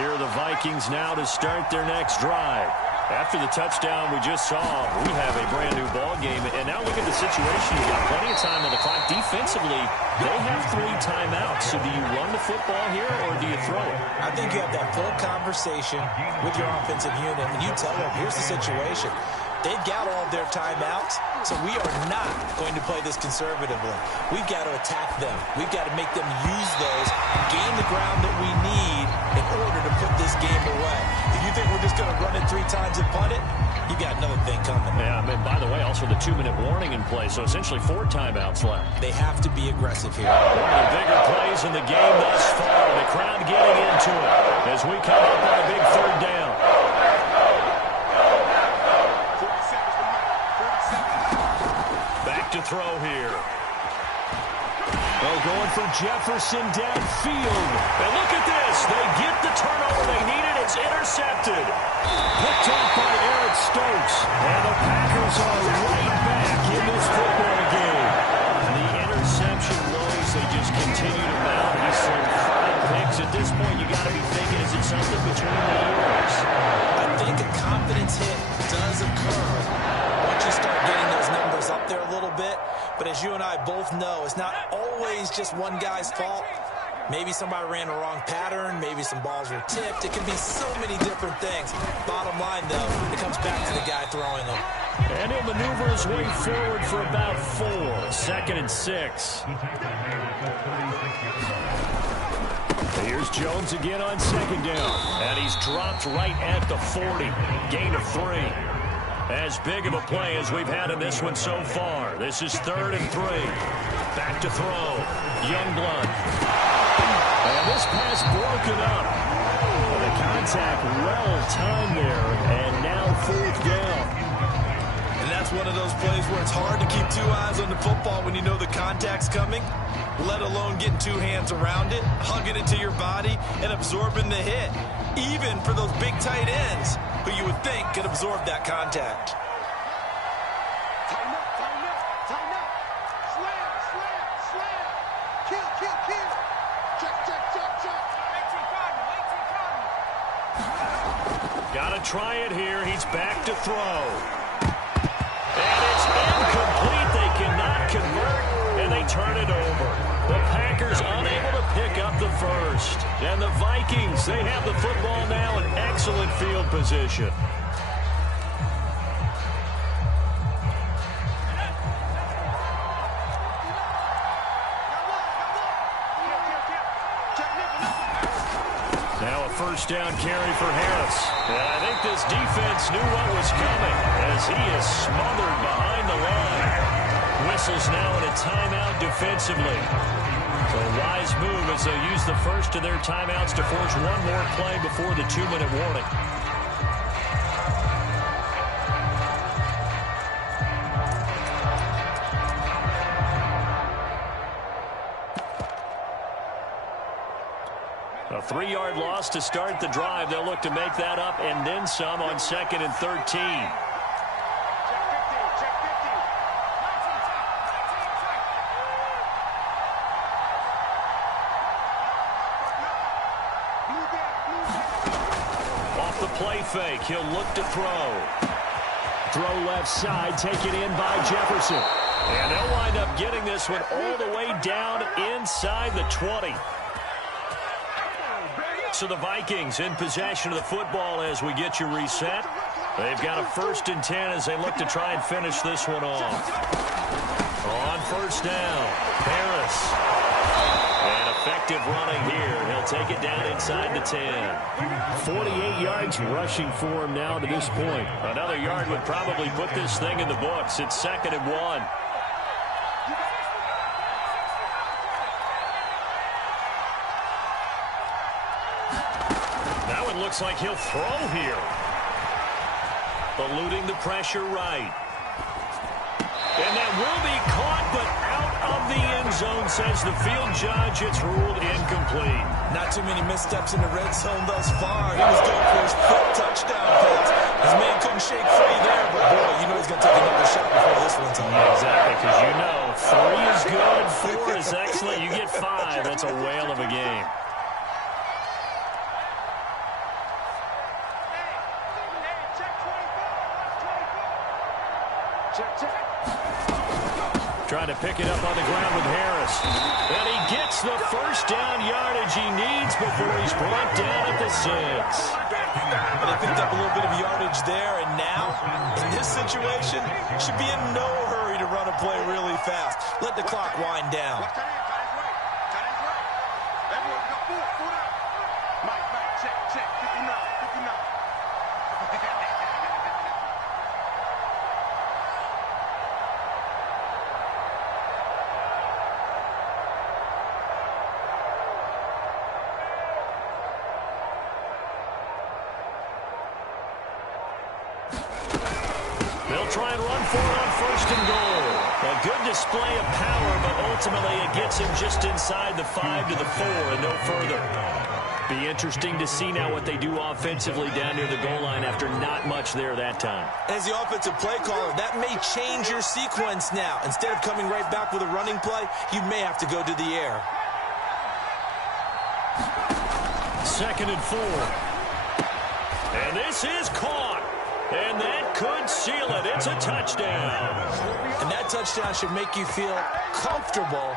Here are the Vikings now to start their next drive. After the touchdown we just saw, we have a brand-new ball game. And now look at the situation. You've got plenty of time on the clock. Defensively, they have 3 timeouts. So do you run the football here, or do you throw it? I think you have that full conversation with your offensive unit, and you tell them, here's the situation. They've got all of their timeouts, so we are not going to play this conservatively. We've got to attack them. We've got to make them use those, gain the ground that we need in order to put this game away. If you think we're just going to run it 3 times and punt it, you got another thing coming. Yeah, and by the way, also the 2-minute warning in play, so essentially 4 timeouts left. They have to be aggressive here. One of the bigger plays in the game thus far. The crowd getting into it as we come up on a big 3rd down. Back to throw here. Oh, going for Jefferson downfield. And look at this. They get the turnover they needed. It's intercepted. Picked off by Eric Stokes. And the Packers are right back in this football game. The interception woes, they just continue to mount. He's thrown 5 picks. At this point, you got to be thinking, is it something between the ears? I think a confidence hit does occur once you start getting those numbers up there a little bit. But as you and I both know, it's not always just one guy's fault. Maybe somebody ran a wrong pattern. Maybe some balls were tipped. It can be so many different things. Bottom line, though, it comes back to the guy throwing them. And he'll maneuver his way forward for about 4. 2nd and 6. Here's Jones again on 2nd down. And he's dropped right at the 40. Gain of 3. As big of a play as we've had in this one so far. This is 3rd and 3. Back to throw. Youngblood. And this pass broken up. Well, the contact well timed there. And now 4th down. And that's one of those plays where it's hard to keep 2 eyes on the football when you know the contact's coming, let alone getting 2 hands around it, hugging it to your body, and absorbing the hit. Even for those big tight ends who you would think could absorb that contact. Tighten up, tighten up, tighten try it here. He's back to throw. And it's incomplete. They cannot convert, and they turn it over. The Packers unable to pick up the first. And the Vikings, they have the football now in excellent field position. Now a first down carry for Harris. And I think this defense knew what was coming as he is smothered behind the line. Whistles now in a timeout defensively. So a wise move as they use the first of their timeouts to force one more play before the 2-minute warning. A 3-yard loss to start the drive. They'll look to make that up and then some on 2nd and 13. Off the play fake, he'll look to throw. Throw left side, taken in by Jefferson. And they'll wind up getting this one all the way down inside the 20. So the Vikings in possession of the football as we get you reset. They've got a 1st and 10 as they look to try and finish this one off. On first down, Harris. And effective running here. He'll take it down inside the 10. 48 yards rushing for him now to this point. Another yard would probably put this thing in the books. It's 2nd and 1. Looks like he'll throw here. Eluding the pressure right. And that will be caught, but out of the end zone, says the field judge. It's ruled incomplete. Not too many missteps in the red zone thus far. He was going for his 5th touchdown pass. His man couldn't shake free there, but boy, you know he's going to take another shot before this one's on. Exactly, because you know 3 is good, 4 is excellent. You get 5, that's a whale of a game. Trying to pick it up on the ground with Harris. And he gets the first down yardage he needs before he's brought down at the 6. And they picked up a little bit of yardage there, and now, in this situation, should be in no hurry to run a play really fast. Let the clock wind down. They'll try and run for it on 1st and goal. A good display of power, but ultimately it gets him just inside the 5 to the 4 and no further. Be interesting to see now what they do offensively down near the goal line after not much there that time. As the offensive play caller, that may change your sequence now. Instead of coming right back with a running play, you may have to go to the air. 2nd and 4. And this is caught. And that could seal it. It's a touchdown. And that touchdown should make you feel comfortable.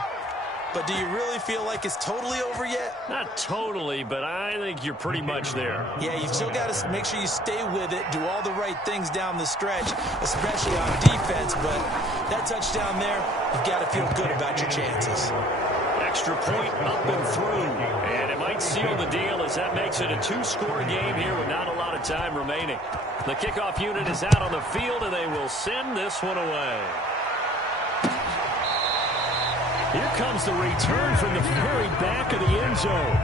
But do you really feel like it's totally over yet? Not totally, but I think you're pretty much there. Yeah, you still got to make sure you stay with it, do all the right things down the stretch, especially on defense. But that touchdown there, you've got to feel good about your chances. Extra point up and through. And it might seal the deal as that makes it a 2-score game here with not a lot of time remaining. The kickoff unit is out on the field, and they will send this one away. Here comes the return from the very back of the end zone.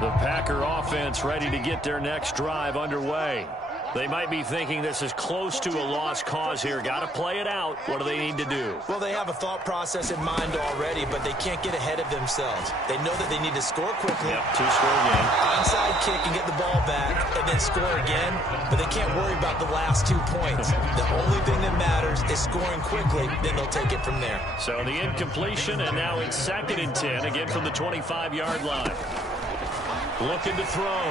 The Packer offense ready to get their next drive underway. They might be thinking this is close to a lost cause here. Got to play it out. What do they need to do? Well, they have a thought process in mind already, but they can't get ahead of themselves. They know that they need to score quickly. Yep, two-score game. Onside kick and get the ball back, and then score again. But they can't worry about the last 2 points. The only thing that matters is scoring quickly. Then they'll take it from there. So the incompletion, and now it's 2nd and 10, again from the 25-yard line. Looking to throw.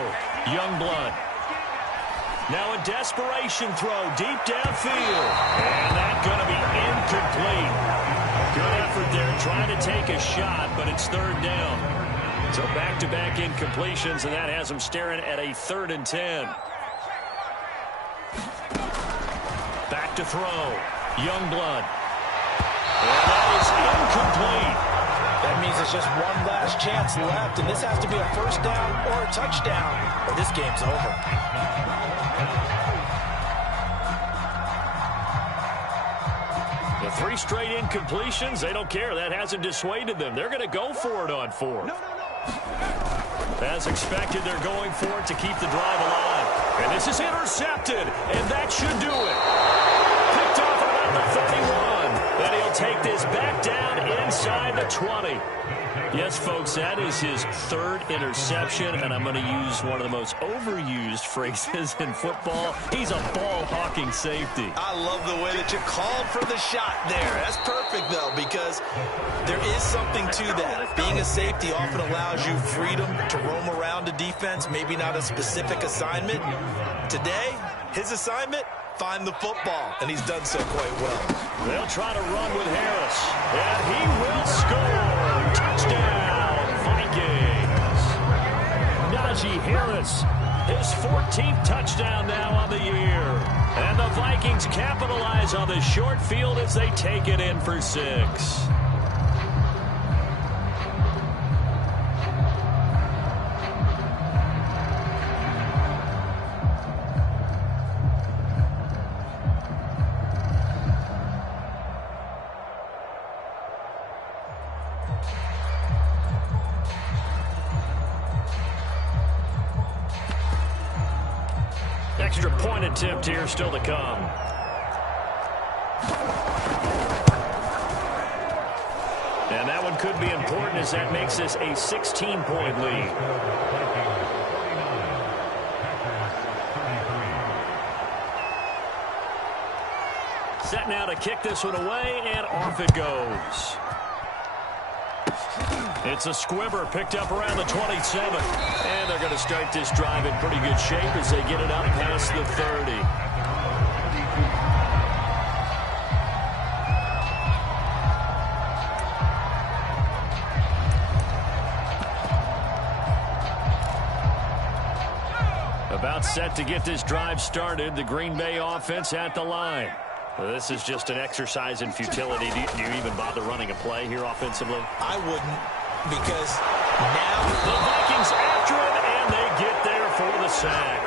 Youngblood. Now a desperation throw deep downfield. And that's going to be incomplete. Good effort there trying to take a shot, but it's 3rd down. So back-to-back incompletions, and that has them staring at a 3rd and 10. Back to throw. Youngblood. And that is incomplete. That means it's just one last chance left, and this has to be a 1st down or a touchdown, or this game's over. The 3 straight incompletions, they don't care. That hasn't dissuaded them. They're going to go for it on 4th. As expected, they're going for it to keep the drive alive. And this is intercepted, and that should do it. Picked off at about the 31. Then he'll take this back down inside the 20. Yes, folks, that is his 3rd interception, and I'm going to use one of the most overused phrases in football. He's a ball-hawking safety. I love the way that you called for the shot there. That's perfect, though, because there is something to that. Being a safety often allows you freedom to roam around a defense, maybe not a specific assignment. Today, his assignment, find the football, and he's done so quite well. They'll try to run with Harris, and he will score. Touchdown, Vikings. Najee Harris, his 14th touchdown now on the year. And the Vikings capitalize on the short field as they take it in for 6. Extra point attempt here still to come. And that one could be important as that makes this a 16-point lead. Set now to kick this one away, and off it goes. It's a squibber picked up around the 27. And they're going to start this drive in pretty good shape as they get it up past the 30. About set to get this drive started. The Green Bay offense at the line. Well, this is just an exercise in futility. Do you even bother running a play here offensively? I wouldn't, because now the Vikings after him, and they get there for the sack.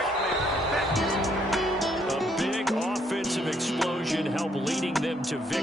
A big offensive explosion helped leading them to victory.